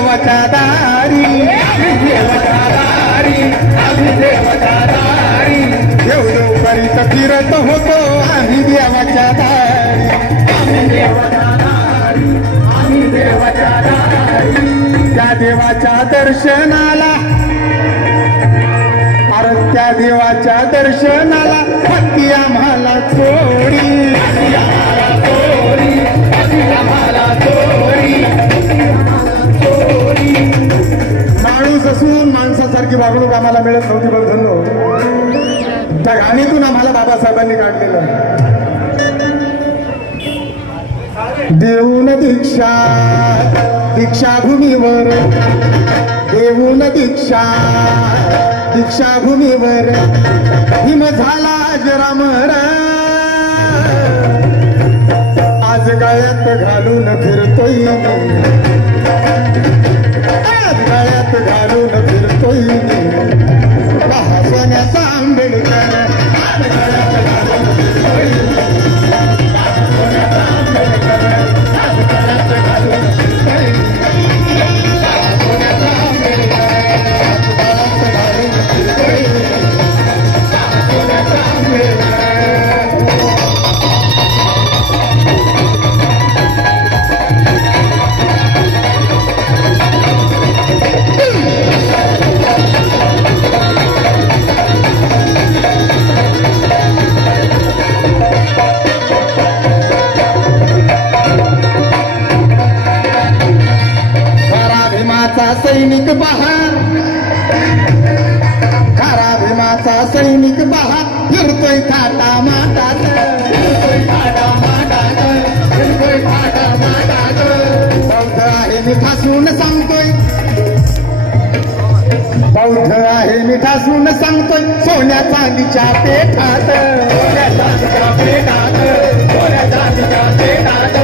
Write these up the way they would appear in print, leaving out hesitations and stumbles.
देवाच्या दारी, देवाच्या दारी, आम्ही देवाच्या दारी, देव देव करीत फिरत होतो आम्ही देवाच्या दारी, आम्ही देवाच्या दारी, आम्ही देवाच्या दारी. त्या देवाच्या दर्शनाला, अरे त्या देवाच्या दर्शनाला भक्ती आम्हाला चोरी, आम्हाला चोरी, आम्हाला चोरी, चोरी. माणूस असून माणसासारखी वागणूक आम्हाला मिळत नव्हती. बंधनो, त्या घाणीतून आम्हाला बाबासाहेबांनी काढलेलं. देऊन दीक्षा दीक्षाभूमीवर, देऊन दीक्षा दीक्षाभूमीवर भीम झाला अजरामर. आज गळ्यात घालून फिरतोय, आज गळ्यात घालून फिरतोय सोन्याचा आंबेडकर. आज गळ्यात घालून फिरतोय सोन्याचा आंबेडकर, आज गळ्यात घालून फिरतोय सोन्याचा आंबेडकर, आज गळ्यात घालून फिरतोय सोन्याचा आंबेडकर. सैनिक बहार, खरा भीमाचा सैनिक बहार फिरतोय थाटा माटात, फिरतोय थाटा माटात, फिरतोय थाटा माटात. बौद्ध आहे मिठासून सांगतोय, बौद्ध आहे मिठासून सांगतोय सोन्या चांदीच्या पेठात, सोन्या चांदीच्या पेठात, सोन्या चांदीच्या पेठात.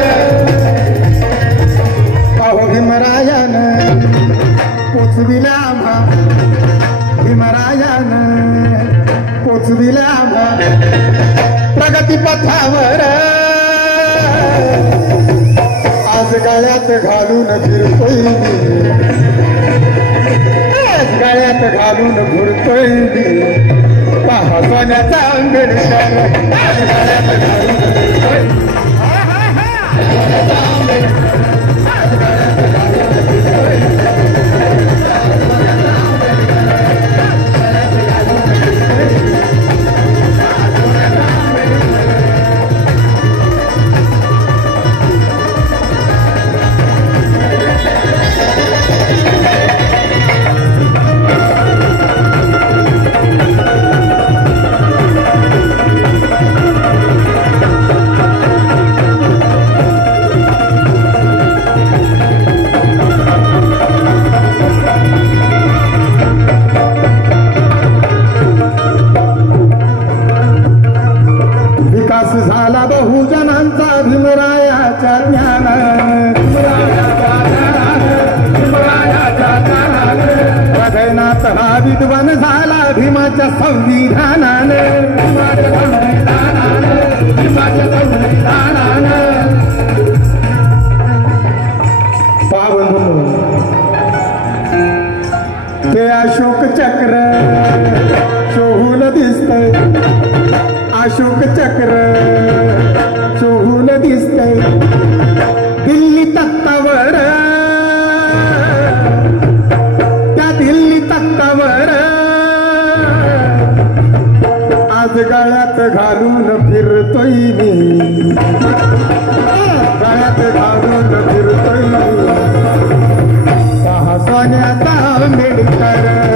अहो भीमरायानं पोचविल्या आम्हा, भीमरायानं पोचविल्या आम्हा प्रगतीपथावर. आज गळ्यात घालून फिरतोय, आज गळ्यात घालून फिरतोय पहा सोन्याचा आंबेडकर. आज गळ्यात घालून फिरतोय सोन्याचा आंबेडकर, आज गळ्यात घालून फिरतोय. झाला बहुजनांचा भीमरायाच्या ज्ञानानं, हृदयनाथ हा विद्वान झाला भीमाच्या संविधानानं, भीमाच्या संविधानानं. पावन ते अशोक चक्र शोभून दिसतंय, अशोक चक्र शोभून दिसतंय दिल्ली तख्तावर, त्या दिल्ली तख्तावर. आज गळ्यात घालून फिरतोय मी, गळ्यात घालून फिरतोय पहा सोन्याचा आंबेडकर.